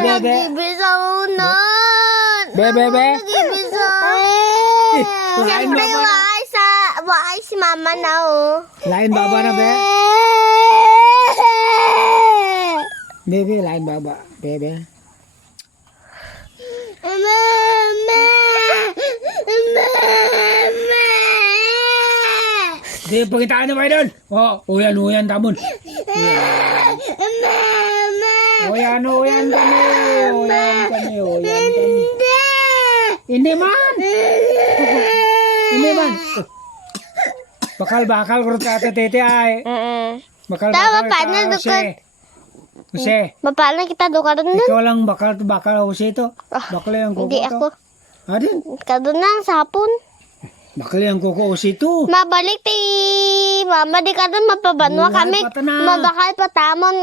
be. Bisa unan. Be. Bisa. Lain Siyempre, baba na. waay si mama na, oh. Lain baba na, be. Be, lain baba. Be. Di, pakitaan na kayo doon. Uyan, tamon. Uyan kami. Hindi man. Bakal kurut ka tete ay. Bakal paano dukot? Jose. Paano kita dukaran nun? Ikaw lang bakal Jose ito. Bakal yung kuko Hindi to. ako. Adin. Kadun na, sa hapon. Bakal yung kuko Jose ito. Mabalik ti mama di kadun mapabanwa Buhay kami. pa ta na. Mabakal patamon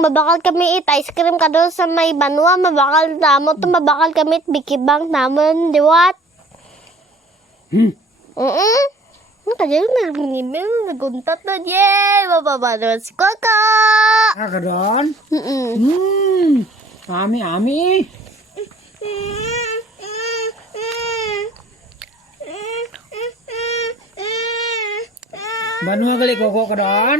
mabakal kami ice cream kadun sa may banwa. Mabakal tamon to mabakal kami bikibang tamon diwat. Kaya naguntat na diye. Mapabanwa si Koko. Kadon. Ami. Banwa gali koko kadon.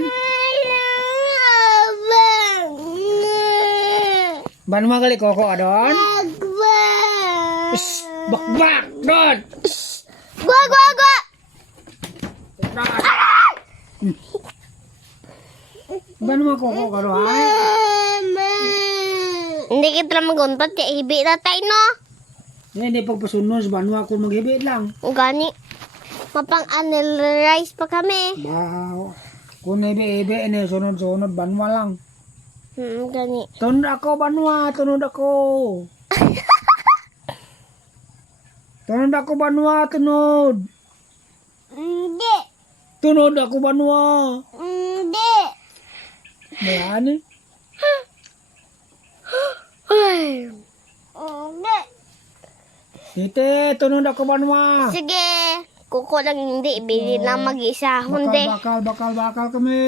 Banwa gali koko kadon. Bakbak don. Gua. Banwa koko kadon. Hindi kita maguntat ya ibi na tayo no. Hindi pagpasunos banwa ko maghibit lang. Gani. Mapang analyze pa kami. Wow. Kung ibe ini sunod banwa lang. Gani. Tunod ako banwa. Tunod ako banwa. Hindi. Tunod ako banwa. Hindi. Bayani. Hindi. Ite, tunod ako banwa. Sige. Kuko lang hindi. Ibili lang mag-isa. Hindi. Bakal kami.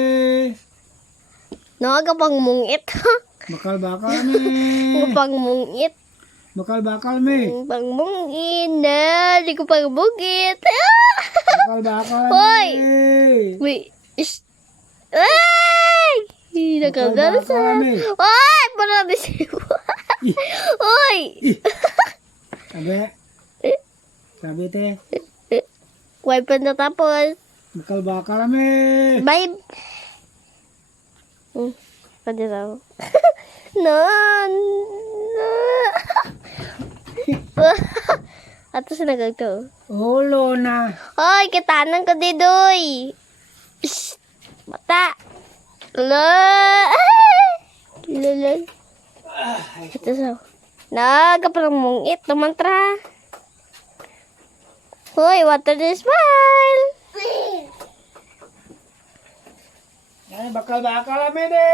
Nakagapang mungit. Bakal kami. Gapang mungit. Bakal kami. Pang mungit na. Di ko pang mungit. Bakal Hoy! kami. Wait. Ay! Nakagalsa. kami. Ay! Parang disiwa. Hoy! Sabi te. Wipe pa natapos. Bakal kami. Bye. Pwede raw. Non. Ato sinagang to. Ulo na. Hoy, kitanan ko didoy. Shh. Bata. Lala. Ito sa. Nagapalang mungit. Tumantra. Hoy, water the smile. Yan, bakal kami de.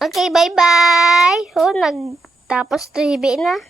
Okay, bye-bye. Oh, nagtapos to hibi na.